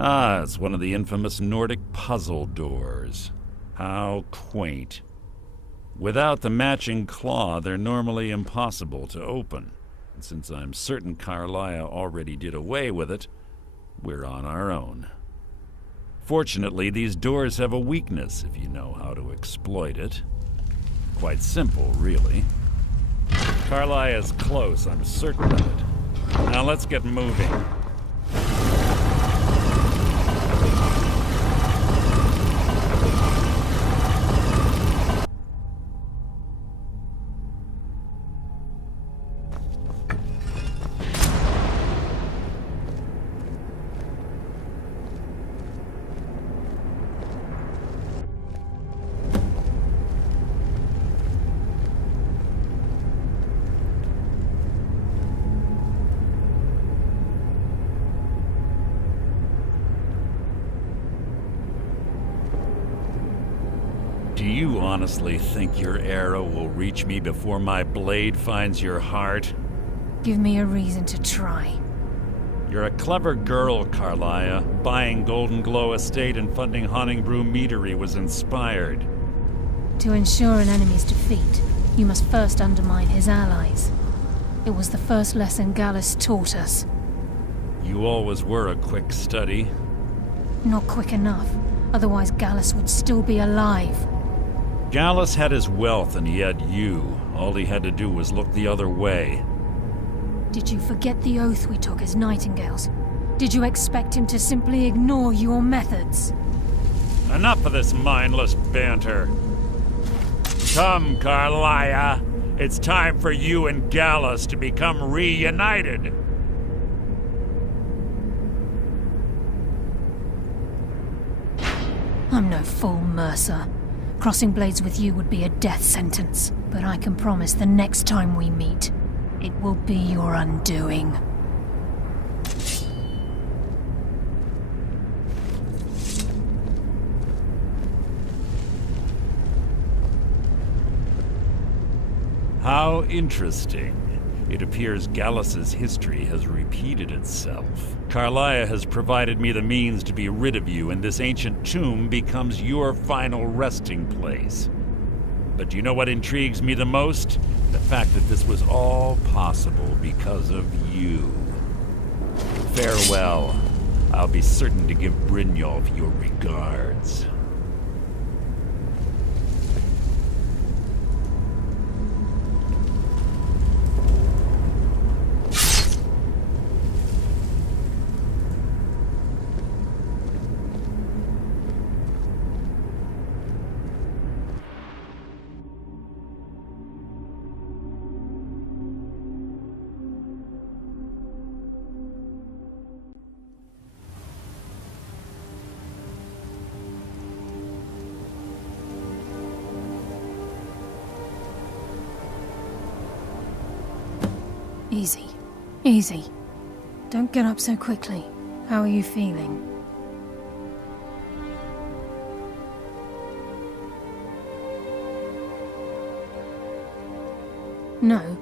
Ah, it's one of the infamous Nordic puzzle doors. How quaint. Without the matching claw, they're normally impossible to open. And since I'm certain Carlia already did away with it, we're on our own. Fortunately, these doors have a weakness if you know how to exploit it. Quite simple, really. Carlia's close, I'm certain of it. Now let's get moving. Do you honestly think your arrow will reach me before my blade finds your heart? Give me a reason to try. You're a clever girl, Carlia. Buying Golden Glow Estate and funding Honningbrew Meadery was inspired. To ensure an enemy's defeat, you must first undermine his allies. It was the first lesson Gallus taught us. You always were a quick study. Not quick enough, otherwise Gallus would still be alive. Gallus had his wealth and he had you. All he had to do was look the other way. Did you forget the oath we took as Nightingales? Did you expect him to simply ignore your methods? Enough of this mindless banter. Come, Carlia. It's time for you and Gallus to become reunited. I'm no fool, Mercer. Crossing blades with you would be a death sentence, but I can promise the next time we meet, it will be your undoing. How interesting. It appears Gallus's history has repeated itself. Carlia has provided me the means to be rid of you, and this ancient tomb becomes your final resting place. But do you know what intrigues me the most? The fact that this was all possible because of you. Farewell. I'll be certain to give Brynjolf your regards. Easy. Easy. Don't get up so quickly. How are you feeling? No,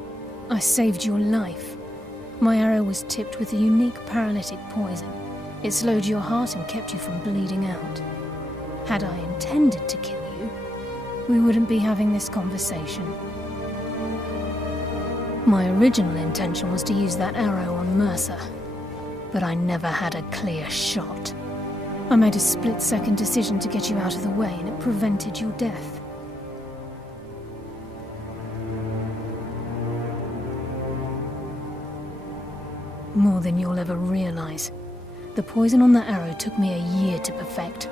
I saved your life. My arrow was tipped with a unique paralytic poison. It slowed your heart and kept you from bleeding out. Had I intended to kill you, we wouldn't be having this conversation. My original intention was to use that arrow on Mercer, but I never had a clear shot. I made a split-second decision to get you out of the way, and it prevented your death. More than you'll ever realize. The poison on that arrow took me a year to perfect.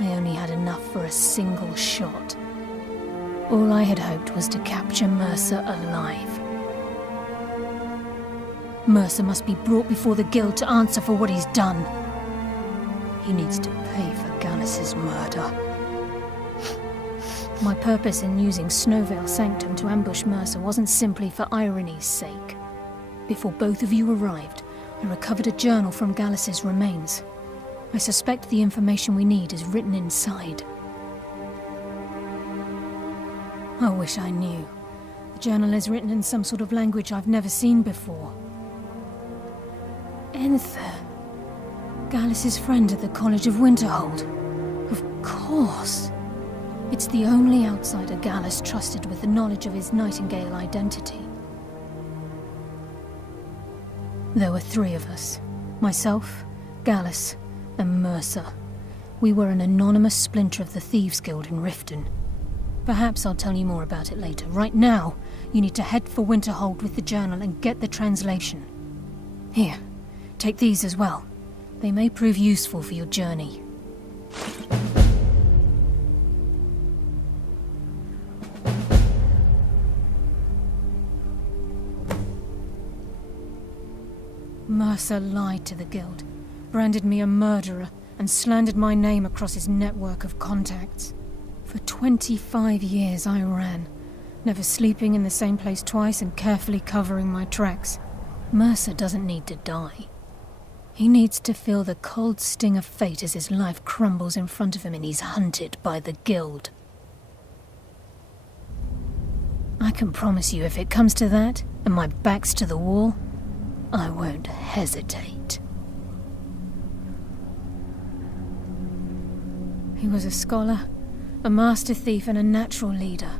I only had enough for a single shot. All I had hoped was to capture Mercer alive. Mercer must be brought before the Guild to answer for what he's done. He needs to pay for Gallus's murder. My purpose in using Snowvale Sanctum to ambush Mercer wasn't simply for irony's sake. Before both of you arrived, I recovered a journal from Gallus's remains. I suspect the information we need is written inside. I wish I knew. The journal is written in some sort of language I've never seen before. Enther. Gallus's friend at the College of Winterhold. Of course. It's the only outsider Gallus trusted with the knowledge of his Nightingale identity. There were 3 of us. Myself, Gallus, and Mercer. We were an anonymous splinter of the Thieves' Guild in Riften. Perhaps I'll tell you more about it later. Right now, you need to head for Winterhold with the journal and get the translation. Here, take these as well. They may prove useful for your journey. Mercer lied to the Guild, branded me a murderer, and slandered my name across his network of contacts. For 25 years I ran, never sleeping in the same place twice and carefully covering my tracks. Mercer doesn't need to die. He needs to feel the cold sting of fate as his life crumbles in front of him and he's hunted by the Guild. I can promise you if it comes to that, and my back's to the wall, I won't hesitate. He was a scholar, a master thief and a natural leader.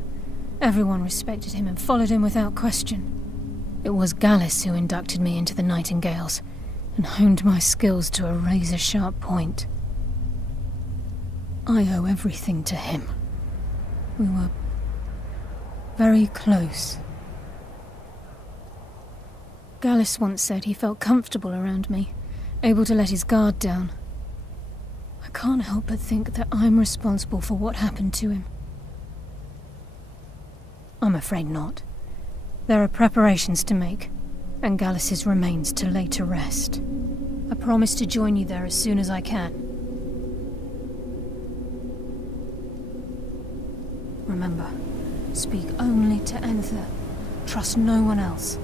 Everyone respected him and followed him without question. It was Gallus who inducted me into the Nightingales and honed my skills to a razor-sharp point. I owe everything to him. We were very close. Gallus once said he felt comfortable around me, able to let his guard down. I can't help but think that I'm responsible for what happened to him. I'm afraid not. There are preparations to make, and Gallus's remains to lay to rest. I promise to join you there as soon as I can. Remember, speak only to Enther. Trust no one else.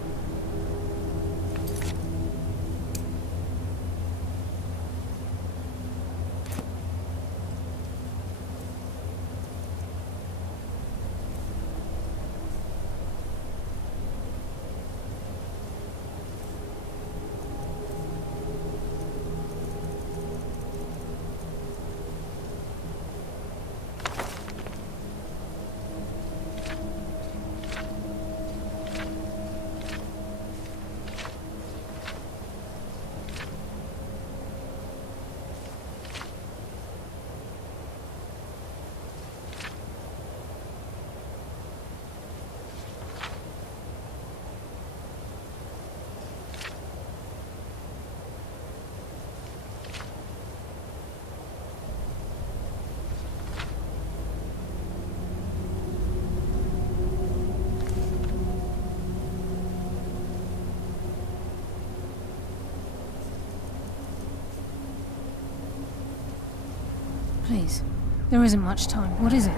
Please, there isn't much time. What is it?